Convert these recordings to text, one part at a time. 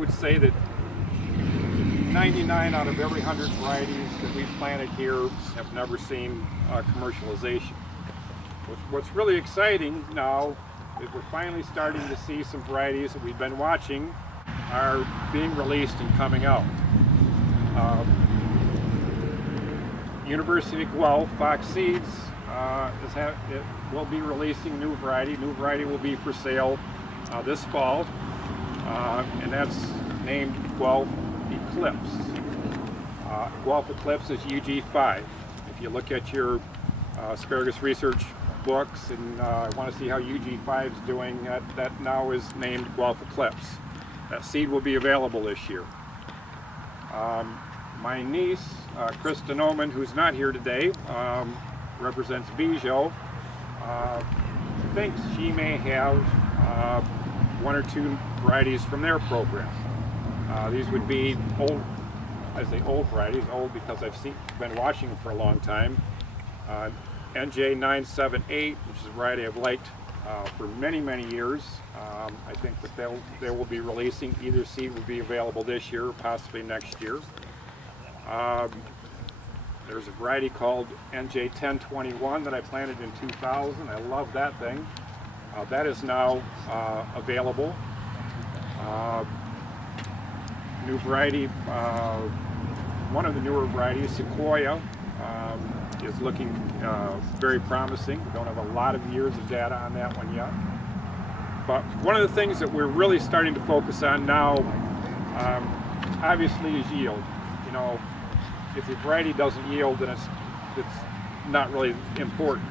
would say that 99 out of every 100 varieties that we've planted here have never seen commercialization. What's really exciting now is we're finally starting to see some varieties that we've been watching are being released and coming out. University of Guelph, Fox Seeds, it will be releasing new variety. New variety will be for sale this fall, and that's named Guelph Eclipse. Guelph Eclipse is UG5. If you look at your Asparagus Research books and want to see how UG5 is doing, that now is named Guelph Eclipse. That seed will be available this year. My niece, Kristen Oman, who's not here today, represents Bijou, thinks she may have one or two varieties from their program. These would be old, I say old varieties, old because I've been watching them for a long time. NJ978, which is a variety I've liked for many, many years. I think that they will be releasing, either seed will be available this year, possibly next year. There's a variety called NJ1021 that I planted in 2000. I love that thing. That is now available. New variety, one of the newer varieties, Sequoia, is looking very promising. We don't have a lot of years of data on that one yet. But one of the things that we're really starting to focus on now, obviously, is yield. You know, if your variety doesn't yield, then it's not really important.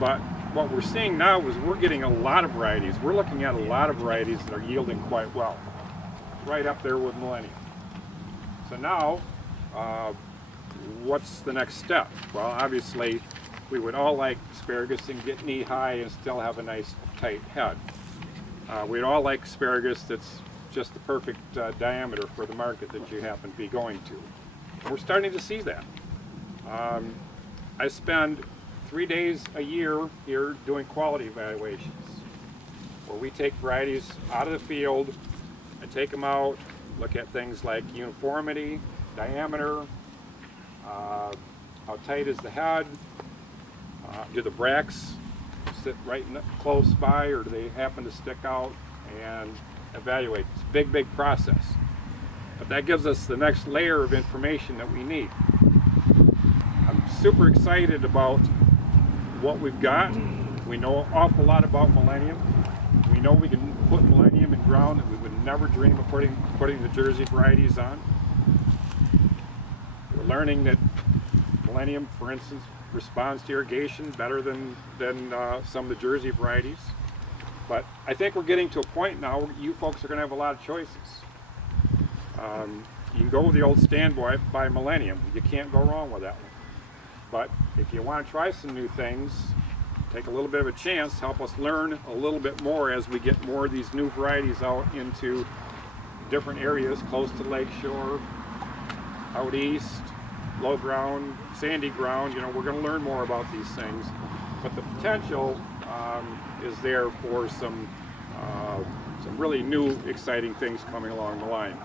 But what we're seeing now is we're getting a lot of varieties. We're looking at a lot of varieties that are yielding quite well, right up there with Millennium. So now, what's the next step? Well, obviously, we would all like asparagus and get knee high and still have a nice tight head. We'd all like asparagus that's just the perfect diameter for the market that you happen to be going to. We're starting to see that. I spend 3 days a year here doing quality evaluations, where we take varieties out of the field, I take them out, look at things like uniformity, diameter, how tight is the head, do the bracts sit right close by or do they happen to stick out, and evaluate. It's a big, big process. But that gives us the next layer of information that we need. I'm super excited about what we've got. We know an awful lot about Millennium. We know we can put Millennium in ground that we would never dream of putting the Jersey varieties on. We're learning that Millennium, for instance, responds to irrigation better than some of the Jersey varieties. But I think we're getting to a point now where you folks are going to have a lot of choices. You can go with the old standby by Millennium. You can't go wrong with that one. But if you want to try some new things, take a little bit of a chance, help us learn a little bit more as we get more of these new varieties out into different areas close to lakeshore, out east, low ground, sandy ground. You know, we're going to learn more about these things. But the potential is there for some really new, exciting things coming along the line.